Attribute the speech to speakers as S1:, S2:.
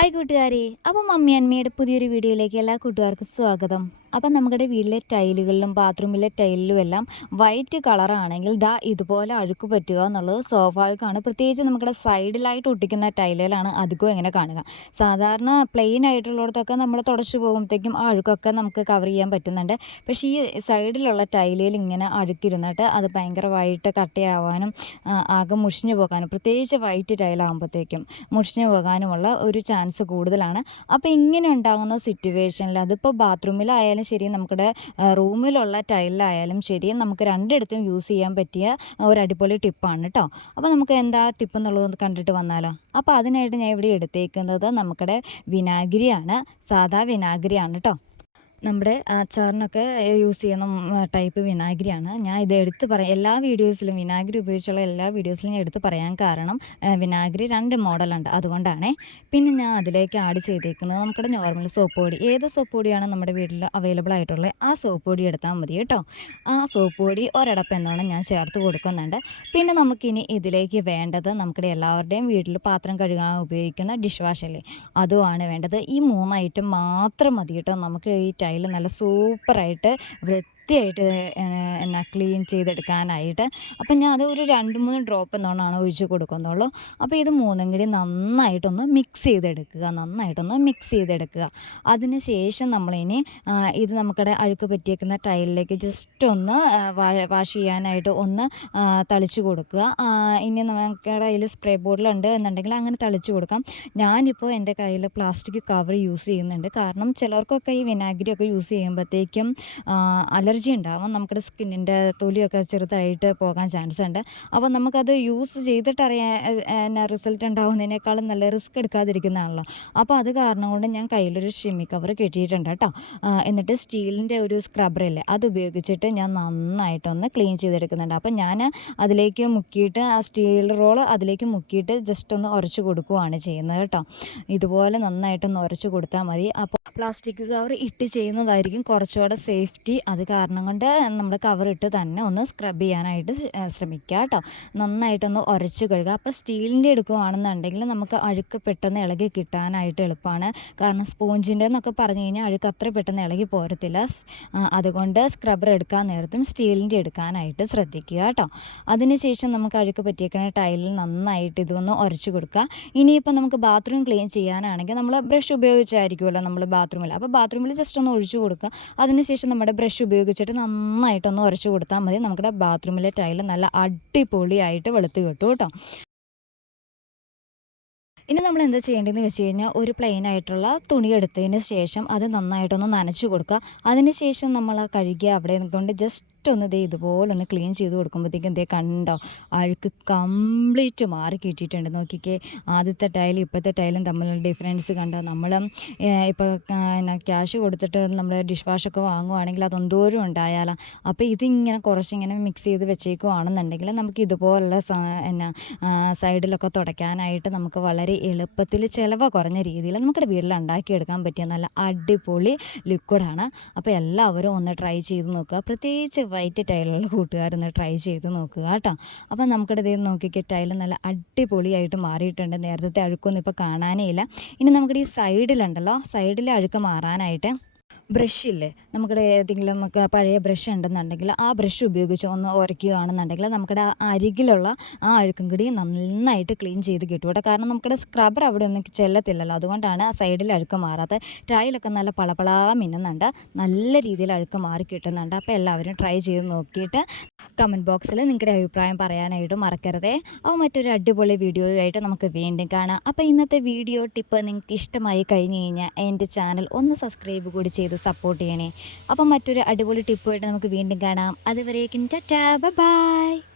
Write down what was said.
S1: Hi കൂട്ടുകാരെ. അപ്പോൾ mummy അന്മയുടെ പുതിയൊരു വീഡിയോയിലേക്ക് എല്ലാ കൂട്ടുകാർക്കും സ്വാഗതം. അപ്പം നമ്മുടെ വീട്ടിലെ ടൈലുകളിലും ബാത്റൂമിലെ ടൈലിലും എല്ലാം വൈറ്റ് കളറാണെങ്കിൽ ദാ ഇതുപോലെ അഴുക്ക് പറ്റുക എന്നുള്ളത് സ്വാഭാവികമാണ്. പ്രത്യേകിച്ച് നമ്മുടെ സൈഡിലായിട്ട് ഒട്ടിക്കുന്ന ടൈലുകളാണ് അധികവും എങ്ങനെ കാണുക. സാധാരണ പ്ലെയിൻ ആയിട്ടുള്ളിടത്തൊക്കെ നമ്മൾ തുടച്ചു പോകുമ്പോഴത്തേക്കും ആ അഴുക്കൊക്കെ നമുക്ക് കവർ ചെയ്യാൻ പറ്റുന്നുണ്ട്. പക്ഷേ ഈ സൈഡിലുള്ള ടൈലിൽ ഇങ്ങനെ അഴുക്കിരുന്നിട്ട് അത് ഭയങ്കരമായിട്ട് കട്ടയാവാനും ആകെ മുഷിഞ്ഞു പോകാനും പ്രത്യേകിച്ച് വൈറ്റ് ടൈലാകുമ്പോഴത്തേക്കും മുഷിഞ്ഞു പോകാനുമുള്ള ഒരു ചാൻസ് കൂടുതലാണ്. അപ്പോൾ ഇങ്ങനെ ഉണ്ടാകുന്ന സിറ്റുവേഷനിൽ അതിപ്പോൾ ബാത്റൂമിലായാലും ശരി നമ്മുടെ റൂമിലുള്ള ടൈലിലായാലും ശരി നമുക്ക് രണ്ടിടത്തും യൂസ് ചെയ്യാൻ പറ്റിയ ഒരു അടിപൊളി ടിപ്പാണ് കേട്ടോ അപ്പോൾ നമുക്ക് എന്താ ടിപ്പ് എന്നുള്ളത് കണ്ടിട്ട് വന്നാലോ? അപ്പോൾ അതിനായിട്ട് ഞാൻ ഇവിടെ എടുത്തേക്കുന്നത് നമ്മുടെ വിനാഗിരിയാണ് സാധാ വിനാഗിരിയാണ് കേട്ടോ നമ്മുടെ അച്ചാറിനൊക്കെ യൂസ് ചെയ്യുന്ന ടൈപ്പ് വിനാഗിരിയാണ്. ഞാൻ ഇത് എടുത്ത് പറയാം എല്ലാ വീഡിയോസിലും വിനാഗിരി ഉപയോഗിച്ചുള്ള എല്ലാ വീഡിയോസിലും ഞാൻ എടുത്ത് പറയാൻ കാരണം വിനാഗിരി രണ്ട് മോഡലുണ്ട് അതുകൊണ്ടാണേ. പിന്നെ ഞാൻ അതിലേക്ക് ആഡ് ചെയ്തേക്കുന്നത് നമ്മുടെ നോർമൽ സോപ്പ് പൊടി. ഏത് സോപ്പ് പൊടിയാണ് നമ്മുടെ വീട്ടിൽ അവൈലബിൾ ആയിട്ടുള്ളത് ആ സോപ്പ് പൊടി എടുത്താൽ മതി കേട്ടോ. ആ സോപ്പ് പൊടി ഒരടപ്പ് എന്നോണം ഞാൻ ചേർത്ത് കൊടുക്കുന്നുണ്ട്. പിന്നെ നമുക്കിനി ഇതിലേക്ക് വേണ്ടത് നമ്മുടെ എല്ലാവരുടെയും വീട്ടിൽ പാത്രം കഴുകാൻ ഉപയോഗിക്കുന്ന ഡിഷ് വാഷല്ലേ അതുമാണ് വേണ്ടത്. ഈ മൂന്ന് ഐറ്റം മാത്രം മതി കേട്ടോ. നമുക്ക് ഈ ടൈൽ നല്ല സൂപ്പറായിട്ട് വൃത്തിയായിട്ട് എന്നാ ക്ലീൻ ചെയ്തെടുക്കാനായിട്ട്. അപ്പം ഞാൻ അത് ഒരു രണ്ട് മൂന്ന് ഡ്രോപ്പ് എന്നോണാണ് ഒഴിച്ച് കൊടുക്കുന്നുള്ളൂ. അപ്പോൾ ഇത് മൂന്നും കൂടി നന്നായിട്ടൊന്ന് മിക്സ് ചെയ്തെടുക്കുക നന്നായിട്ടൊന്ന് മിക്സ് ചെയ്തെടുക്കുക. അതിന് ശേഷം നമ്മളിനി ഇത് നമുക്കിടെ അഴുക്ക് പറ്റിയേക്കുന്ന ടൈലിലേക്ക് ജസ്റ്റ് ഒന്ന് വാഷ് ചെയ്യാനായിട്ട് ഒന്ന് തളിച്ചു കൊടുക്കുക. ഇനി നമുക്ക് കയ്യിൽ സ്പ്രേ ബോട്ടിലുണ്ട് എന്നുണ്ടെങ്കിൽ അങ്ങനെ തളിച്ച് കൊടുക്കാം. ഞാനിപ്പോൾ എന്റെ കയ്യിൽ പ്ലാസ്റ്റിക് കവർ യൂസ് ചെയ്യുന്നുണ്ട്. കാരണം ചിലർക്കൊക്കെ ഈ വിനാഗിരി ഒക്കെ യൂസ് ചെയ്യുമ്പോഴത്തേക്കും അലർജി ഉണ്ടാവും. നമ്മുടെ സ്കിന്നിന്റെ തൊലിയൊക്കെ ചെറുതായിട്ട് പോകാൻ ചാൻസ് ഉണ്ട്. അപ്പോൾ നമുക്കത് യൂസ് ചെയ്തിട്ട് അറിയാൻ എന്നാ റിസൾട്ട് ഉണ്ടാവുന്നതിനേക്കാളും നല്ല റിസ്ക് എടുക്കാതിരിക്കുന്നതാണല്ലോ. അപ്പോൾ അത് കാരണം കൊണ്ട് ഞാൻ കയ്യിലൊരു ഷിമ്മി കവർ കെട്ടിയിട്ടുണ്ട് കേട്ടോ. എന്നിട്ട് സ്റ്റീലിന്റെ ഒരു സ്ക്രബ്ബറില്ലേ അത് ഉപയോഗിച്ചിട്ട് ഞാൻ നന്നായിട്ടൊന്ന് ക്ലീൻ ചെയ്തെടുക്കുന്നുണ്ട്. അപ്പോൾ ഞാൻ അതിലേക്ക് മുക്കിയിട്ട് ആ സ്റ്റീൽ റോൾ അതിലേക്ക് മുക്കിയിട്ട് ജസ്റ്റ് ഒന്ന് ഉരച്ച് കൊടുക്കുകയാണ് ചെയ്യുന്നത് കേട്ടോ. ഇതുപോലെ നന്നായിട്ടൊന്ന് ഉരച്ച് കൊടുത്താൽ മതി. അപ്പോൾ പ്ലാസ്റ്റിക് കവർ ഇട്ട് ചെയ്യുന്നതായിരിക്കും കുറച്ചുകൂടെ സേഫ്റ്റി. അത് കാരണം കൊണ്ട് നമ്മൾ കവറിട്ട് തന്നെ ഒന്ന് സ്ക്രബ് ചെയ്യാനായിട്ട് ശ്രമിക്കുക കേട്ടോ നന്നായിട്ടൊന്ന് ഉരച്ച് കഴുകുക അപ്പോൾ സ്റ്റീലിന്റെ എടുക്കുകയാണെന്നുണ്ടെങ്കിൽ നമുക്ക് അഴുക്ക് പെട്ടെന്ന് ഇളകി കിട്ടാനായിട്ട് എളുപ്പമാണ് കാരണം സ്പോഞ്ചിന്റെ എന്നൊക്കെ പറഞ്ഞു കഴിഞ്ഞാൽ അഴുക്ക് അത്ര പെട്ടെന്ന് ഇളകി പോരത്തില്ല. അതുകൊണ്ട് സ്ക്രബർ എടുക്കാൻ നേരത്തും സ്റ്റീലിന്റെ എടുക്കാനായിട്ട് ശ്രദ്ധിക്കുക കേട്ടോ അതിനുശേഷം നമുക്ക് അഴുക്ക് പറ്റിയേക്കുന്ന ടൈലിൽ നന്നായിട്ട് ഇതൊന്ന് ഉരച്ച് കൊടുക്കുക ഇനിയിപ്പോൾ നമുക്ക് ബാത്റൂം ക്ലീൻ ചെയ്യാനാണെങ്കിൽ നമ്മൾ ബ്രഷ് ഉപയോഗിച്ചായിരിക്കുമല്ലോ നമ്മൾ ബാത്റൂമിൽ അപ്പോൾ ബാത്റൂമിൽ ജസ്റ്റ് ഒന്ന് ഒഴിച്ചു കൊടുക്കുക അതിനുശേഷം നമ്മുടെ ബ്രഷ് ഉപയോഗിച്ചിട്ട് നന്നായിട്ടൊന്ന് ഉരച്ചു കൊടുത്താൽ മതി. നമ്മുടെ ബാത്റൂമിലെ ടൈൽ നല്ല അടിപൊളിയായിട്ട് വെളുത്ത് കിട്ടും കേട്ടോ. ഇനി നമ്മൾ എന്താ ചെയ്യേണ്ടതെന്ന് വെച്ച് കഴിഞ്ഞാൽ ഒരു പ്ലെയിൻ ആയിട്ടുള്ള തുണി എടുത്തതിന് ശേഷം അത് നന്നായിട്ടൊന്ന് നനച്ചു കൊടുക്കുക. അതിന് ശേഷം നമ്മൾ ആ കഴുകി അവിടെ കൊണ്ട് ജസ്റ്റ് ഒന്ന് ദേ ഇതുപോലെ ഒന്ന് ക്ലീൻ ചെയ്ത് കൊടുക്കുമ്പോഴത്തേക്കും ദേ കണ്ടോ അഴുക്ക് കംപ്ലീറ്റ് മാറി കിട്ടിയിട്ടുണ്ട്. നോക്കിക്കേ ആദ്യത്തെ ടൈലും ഇപ്പോഴത്തെ ടൈലും തമ്മിലുള്ള ഡിഫറൻസ് കണ്ടോ? നമ്മൾ ഇപ്പോൾ എന്നാ ക്യാഷ് കൊടുത്തിട്ട് നമ്മൾ ഡിഷ് വാഷൊക്കെ വാങ്ങുവാണെങ്കിൽ അതെന്തോരം ഉണ്ടായാലാ? അപ്പോൾ ഇതിങ്ങനെ കുറച്ചിങ്ങനെ മിക്സ് ചെയ്ത് വെച്ചേക്കുവാണെന്നുണ്ടെങ്കിൽ നമുക്ക് ഇതുപോലുള്ള എന്നാ സൈഡിലൊക്കെ തുടയ്ക്കാനായിട്ട് നമുക്ക് വളരെ എളുപ്പത്തിൽ ചിലവ് കുറഞ്ഞ രീതിയിൽ നമുക്കിവിടെ വീട്ടിൽ ഉണ്ടാക്കിയെടുക്കാൻ പറ്റിയ നല്ല അടിപൊളി ലിക്വിഡാണ് അപ്പോൾ എല്ലാവരും ഒന്ന് ട്രൈ ചെയ്ത് നോക്കുക. പ്രത്യേകിച്ച് വൈറ്റ് ടൈലുള്ള കൂട്ടുകാരൊന്ന് ട്രൈ ചെയ്ത് നോക്കുക കേട്ടോ. അപ്പോൾ നമുക്കിടെ ഇത് നോക്കിക്കുക ടൈൽ നല്ല അടിപൊളിയായിട്ട് മാറിയിട്ടുണ്ട്. നേരത്തെ അഴുക്കൊന്നും ഇപ്പോൾ കാണാനേ ഇല്ല. ഇനി നമ്മുടെ ഈ സൈഡിലുണ്ടല്ലോ സൈഡിലെ അഴുക്ക് മാറാനായിട്ട് ബ്രഷില്ലേ? നമുക്കിടെ ഏതെങ്കിലും നമുക്ക് പഴയ ബ്രഷ് ഉണ്ടെന്നുണ്ടെങ്കിൽ ആ ബ്രഷ് ഉപയോഗിച്ച് ഒന്ന് ഉരയ്ക്കുകയാണെന്നുണ്ടെങ്കിൽ നമുക്കിടെ ആ അരികിലുള്ള ആ അഴുക്കും കൂടി നന്നായിട്ട് ക്ലീൻ ചെയ്ത് കിട്ടും കേട്ടോ. കാരണം നമുക്കിടെ സ്ക്രബ്ബർ അവിടെ ഒന്നും ചെല്ലത്തില്ലല്ലോ. അതുകൊണ്ടാണ് ആ സൈഡിൽ അഴുക്ക് മാറാത്ത. ടൈലൊക്കെ നല്ല പളപളാ മിന്നുന്നുണ്ട്. നല്ല രീതിയിൽ അഴുക്ക് മാറി കിട്ടുന്നുണ്ട്. അപ്പോൾ എല്ലാവരും ട്രൈ ചെയ്ത് നോക്കിയിട്ട് കമന്റ് ബോക്സിൽ നിങ്ങളുടെ അഭിപ്രായം പറയാനായിട്ട് മറക്കരുതേ. അപ്പോൾ മറ്റൊരു അടിപൊളി വീഡിയോയുമായിട്ട് നമുക്ക് വീണ്ടും കാണാം. അപ്പോൾ ഇന്നത്തെ വീഡിയോ ടിപ്പ് നിങ്ങൾക്ക് ഇഷ്ടമായി കഴിഞ്ഞ് കഴിഞ്ഞാൽ എന്റെ ചാനൽ ഒന്ന് സബ്സ്ക്രൈബ് കൂടി ചെയ്ത് സപ്പോർട്ട് ചെയ്യണേ. അപ്പം മറ്റൊരു അടിപൊളി ടിപ്പ് ആയിട്ട് നമുക്ക് വീണ്ടും കാണാം. അതുവരേക്കും ടാറ്റാ ബൈ.